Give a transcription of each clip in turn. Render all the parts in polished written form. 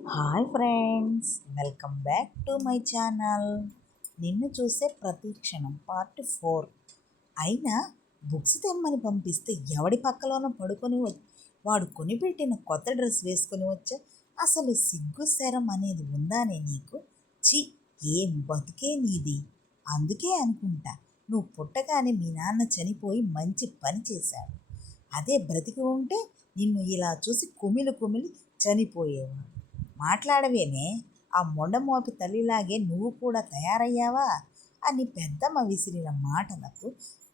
Hi friends, welcome back to my channel. నిన్ను చూసే ప్రతి క్షణం పార్ట్ 4. అయినా బుక్స్ తెమ్మని పంపిస్తే ఎవడి పక్కలోనో పడుకొని వాడు కొనిపెట్టిన కొత్త డ్రెస్ వేసుకొని వచ్చా. అసలు సిగ్గు శరం అనేది ఉందానే నీకు? చి, ఏం బతుకే నీది. అందుకే అనుకుంటా నువ్వు పుట్టగానే మీ నాన్న చనిపోయి మంచి పని చేశాడు. అదే బ్రతికి ఉంటే నిన్ను ఇలా చూసి కుమిలి కుమిలి చనిపోయేవాడు. మాట్లాడవేనే, ఆ మొండమోపి తల్లిలాగే నువ్వు కూడా తయారయ్యావా అని పెద్దమ్మ విసిరిన మాటలకు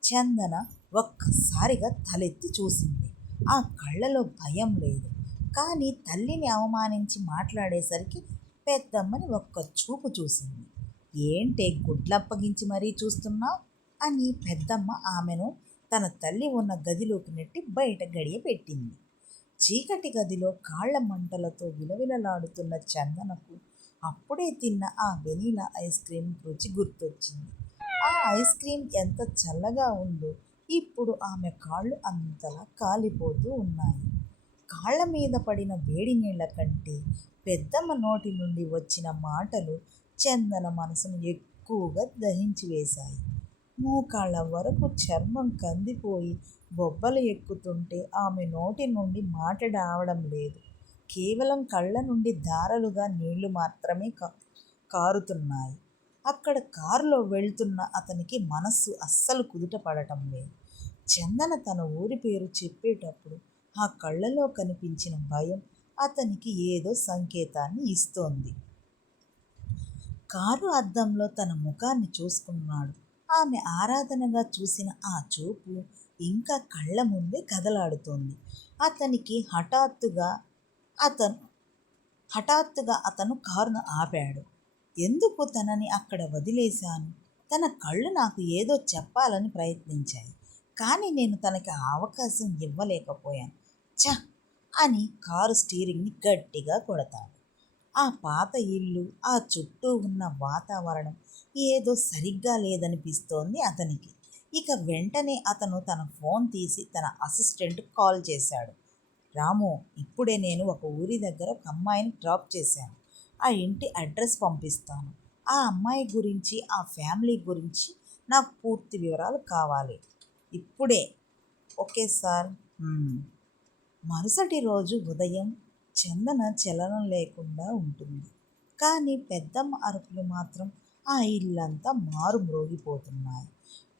చందన ఒక్కసారిగా తలెత్తి చూసింది. ఆ కళ్ళలో భయం లేదు, కానీ తల్లిని అవమానించి మాట్లాడేసరికి పెద్దమ్మని ఒక్క చూపు చూసింది. ఏంటే గుడ్లప్పగించి మరీ చూస్తున్నావు అని పెద్దమ్మ ఆమెను తన తల్లి ఉన్న గదిలోకి నెట్టి బయట గడియ పెట్టింది. చీకటి గదిలో కాళ్ల మంటలతో విలవిలలాడుతున్న చందనకు అప్పుడే తిన్న ఆ వెనీలా ఐస్ క్రీం రుచి గుర్తొచ్చింది. ఆ ఐస్ క్రీం ఎంత చల్లగా ఉందో ఇప్పుడు ఆమె కాళ్ళు అంతలా కాలిపోతూ ఉన్నాయి. కాళ్ల మీద పడిన వేడి నీళ్ల కంటే పెద్దమ్మ నోటి నుండి వచ్చిన మాటలు చందన మనసును ఎక్కువగా దహించి వేశాయి. మోకాళ్ళ వరకు చర్మం కందిపోయి బొబ్బలు ఎక్కుతుంటే ఆమె నోటి నుండి మాట రావడం లేదు. కేవలం కళ్ళ నుండి ధారలుగా నీళ్లు మాత్రమే కారుతున్నాయి. అక్కడ కారులో వెళ్తున్న అతనికి మనస్సు అస్సలు కుదుట పడటం లేదు. చందన తన ఊరి పేరు చెప్పేటప్పుడు ఆ కళ్ళలో కనిపించిన భయం అతనికి ఏదో సంకేతాన్ని ఇస్తోంది. కారు అద్దంలో తన ముఖాన్ని చూసుకున్నాడు. ఆమె ఆరాధనగా చూసిన ఆ చూపు ఇంకా కళ్ళ ముందే కదలాడుతోంది. హఠాత్తుగా అతను కారును ఆపాడు. ఎందుకు తనని అక్కడ వదిలేశాను? తన కళ్ళు నాకు ఏదో చెప్పాలని ప్రయత్నించాయి, కానీ నేను తనకి ఆ అవకాశం ఇవ్వలేకపోయాను. ఛ అని కారు స్టీరింగ్ని గట్టిగా కొడతాడు. ఆ పాత ఇల్లు, ఆ చుట్టూ ఉన్న వాతావరణం ఏదో సరిగ్గా లేదనిపిస్తోంది అతనికి. ఇక వెంటనే అతను తన ఫోన్ తీసి తన అసిస్టెంట్ కాల్ చేశాడు. రాము, ఇప్పుడే నేను ఒక ఊరి దగ్గర ఒక అమ్మాయిని డ్రాప్ చేశాను. ఆ ఇంటి అడ్రస్ పంపిస్తాను. ఆ అమ్మాయి గురించి, ఆ ఫ్యామిలీ గురించి నాకు పూర్తి వివరాలు కావాలి. ఇప్పుడే. Okay sir. మరుసటి రోజు ఉదయం చందన చలనం లేకుండా ఉంటుంది. కానీ పెద్దమ్మ అరుపులు మాత్రం ఆ ఇల్లంతా మారుమ్రోగిపోతున్నాయి.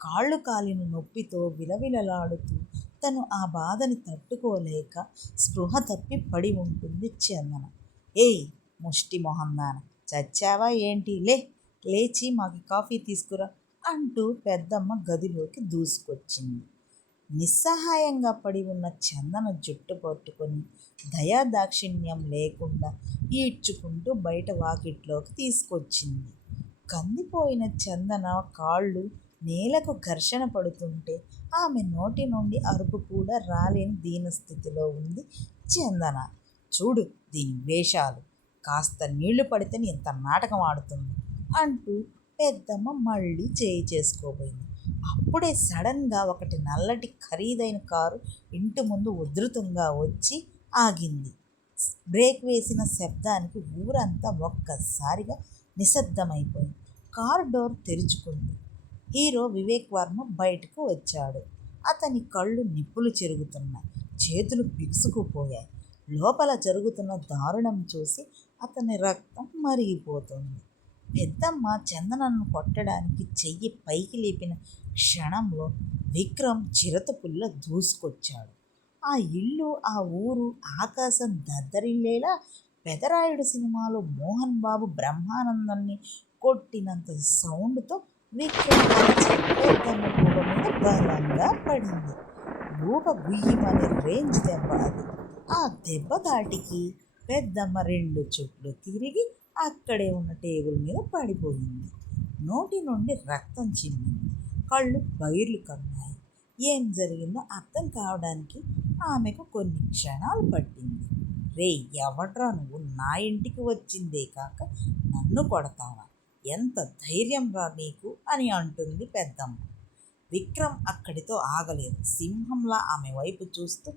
కాళ్ళు కాలిన నొప్పితో విలవిలలాడుతూ తను ఆ బాధని తట్టుకోలేక స్పృహ తప్పి పడి ఉంటుంది చందన. ఏయ్ ముష్టి మొహందాన, చచ్చావా ఏంటి? లేచి మాకు కాఫీ తీసుకురా అంటూ పెద్దమ్మ గదిలోకి దూసుకొచ్చింది. నిస్సహాయంగా పడి ఉన్న చందన జుట్టు పట్టుకొని దయాదాక్షిణ్యం లేకుండా ఈడ్చుకుంటూ బయట వాకిట్లోకి తీసుకొచ్చింది. కందిపోయిన చందన కాళ్ళు నేలకు ఘర్షణ పడుతుంటే ఆమె నోటి నుండి అరుపు కూడా రాలేని దీనస్థితిలో ఉంది చందన. చూడు దీని వేషాలు, కాస్త నీళ్లు పడితే ఇంత నాటకం ఆడుతుంది అంటూ పెద్దమ్మ మళ్ళీ చేయి చేసుకోబోయింది. అప్పుడే సడన్గా ఒకటి నల్లటి ఖరీదైన కారు ఇంటి ముందు ఉధృతంగా వచ్చి ఆగింది. బ్రేక్ వేసిన శబ్దానికి ఊరంతా ఒక్కసారిగా నిశ్శబ్దమైపోయింది. కారు డోర్ తెరుచుకుంది. హీరో వివేక్ వర్మ బయటకు వచ్చాడు. అతని కళ్ళు నిప్పులు చెరుగుతున్నాయి, చేతులు బిగుసుకుపోయాయి. లోపల జరుగుతున్న దారుణం చూసి అతని రక్తం మరిగిపోతుంది. పెద్దమ్మ చందనను కొట్టడానికి చెయ్యి పైకి లేపిన క్షణంలో విక్రమ్ చిరతపుల్ల దూసుకొచ్చాడు. ఆ ఇల్లు, ఆ ఊరు, ఆకాశం దద్దరిల్లేలా పెదరాయుడు సినిమాలో మోహన్ బాబు బ్రహ్మానందాన్ని కొట్టినంత సౌండ్తో విక్రమ్ పెద్దమ్మ గూబ మీద బలంగా పడింది. గూబ గుయ్యమనే రేంజ్ దెబ్బ అది. ఆ దెబ్బ దాటికి పెద్దమ్మ 2 చుట్లు తిరిగి అక్కడే ఉన్న టేబుల్ మీద పడిపోయింది. నోటి నుండి రక్తం చిమ్మింది. కళ్ళు బైర్లు కమ్మాయి. ఏం జరిగిందో అర్థం కావడానికి ఆమెకు కొన్ని క్షణాలు పట్టింది. రే, ఎవడ్రా నువ్వు? నా ఇంటికి వచ్చిందే కాక నన్ను కొడతావా? ఎంత ధైర్యం రా నీకు అని అంటుంది పెద్దమ్మ. విక్రమ్ అక్కడితో ఆగలేదు. సింహంలా ఆమె వైపు చూస్తూ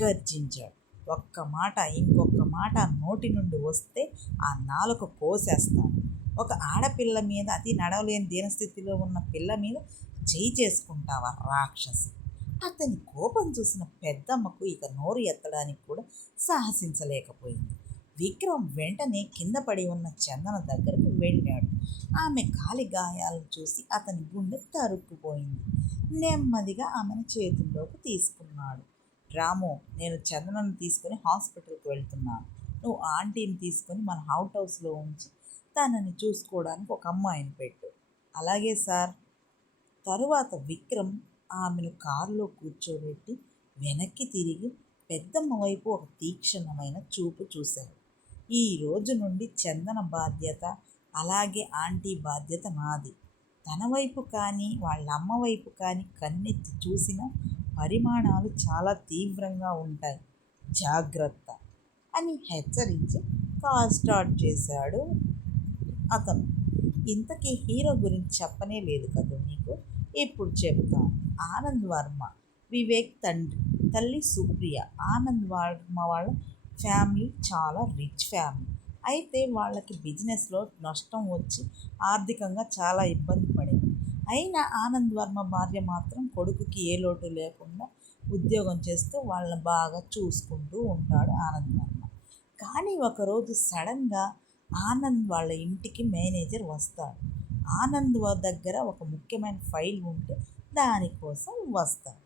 గర్జించాడు. ఒక్క మాట ఇంకొక మాట నోటి నుండి వస్తే ఆ నాలుక కోసేస్తాను. ఒక ఆడపిల్ల మీద, అతి నడవలేని దీనస్థితిలో ఉన్న పిల్ల మీద చేయి చేసుకుంటావా రాక్షసి! అతని కోపం చూసిన పెద్దమ్మకు ఇక నోరు ఎత్తడానికి కూడా సాహసించలేకపోయింది. విక్రమ్ వెంటనే కింద పడి ఉన్న చందన దగ్గరకు వెళ్ళాడు. ఆమె కాలి గాయాలను చూసి అతని గుండె తరుక్కుపోయింది. నెమ్మదిగా ఆమెను చేతుల్లోకి తీసుకున్నాడు. రాము, నేను చందనను తీసుకొని హాస్పిటల్కి వెళ్తున్నాను. నువ్వు ఆంటీని తీసుకొని మన హౌస్లో ఉంచి తనని చూసుకోవడానికి ఒక అమ్మాయిని పెట్టు. అలాగే సార్. తరువాత విక్రమ్ ఆమెను కారులో కూర్చోబెట్టి వెనక్కి తిరిగి పెద్దమ్మ వైపు ఒక తీక్షణమైన చూపు చూశాడు. ఈ రోజు నుండి చందన బాధ్యత, అలాగే ఆంటీ బాధ్యత నాది. తన వైపు కానీ వాళ్ళ అమ్మ వైపు కానీ కన్నెత్తి చూసిన పరిమాణాలు చాలా తీవ్రంగా ఉంటాయి, జాగ్రత్త అని హెచ్చరించి కార్ స్టార్ట్ చేశాడు అతను. ఇంతకీ హీరో గురించి చెప్పనే లేదు కదా మీకు, ఇప్పుడు చెప్తాను. ఆనంద్ వర్మ వివేక్ తండ్రి, తల్లి సుప్రియ. ఆనంద్ వర్మ వాళ్ళ ఫ్యామిలీ చాలా రిచ్ ఫ్యామిలీ. అయితే వాళ్ళకి బిజినెస్లో నష్టం వచ్చి ఆర్థికంగా చాలా ఇబ్బంది పడింది. అయినా ఆనంద్ వర్మ భార్య మాత్రం కొడుకుకి ఏ లోటు లేకుండా ఉద్యోగం చేస్తూ వాళ్ళని బాగా చూసుకుంటూ ఉంటాడు ఆనంద్ వర్మ. కానీ ఒకరోజు సడన్గా ఆనంద్ వాళ్ళ ఇంటికి మేనేజర్ వస్తాడు. ఆనంద్ దగ్గర ఒక ముఖ్యమైన ఫైల్ ఉంటే దానికోసం వస్తాడు.